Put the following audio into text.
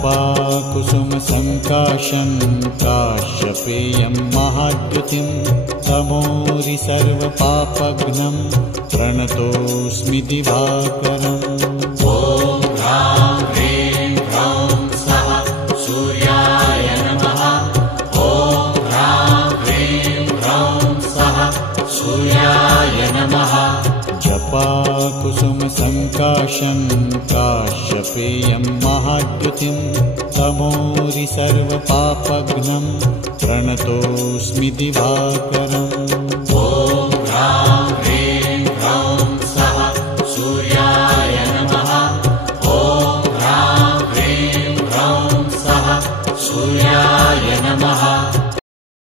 जपाकुसुमसङ्काशं काश्यपेयं महाद्युतिं तमोरि सर्वपापघ्नं प्रणतोऽस्मि दिवाकरम्। ॐ ह्रां ह्रीं ह्रौं स्वः सूर्याय नमः। ॐ ह्रां ह्रीं ह्रौं स्वः सूर्याय नमः। जपाकुसुमसङ्काशं काश्यपेयं महाद्युतिं तमोरि सर्वपापघ्नं प्रणतोऽस्मि दिवाकरम्। ॐ ह्रां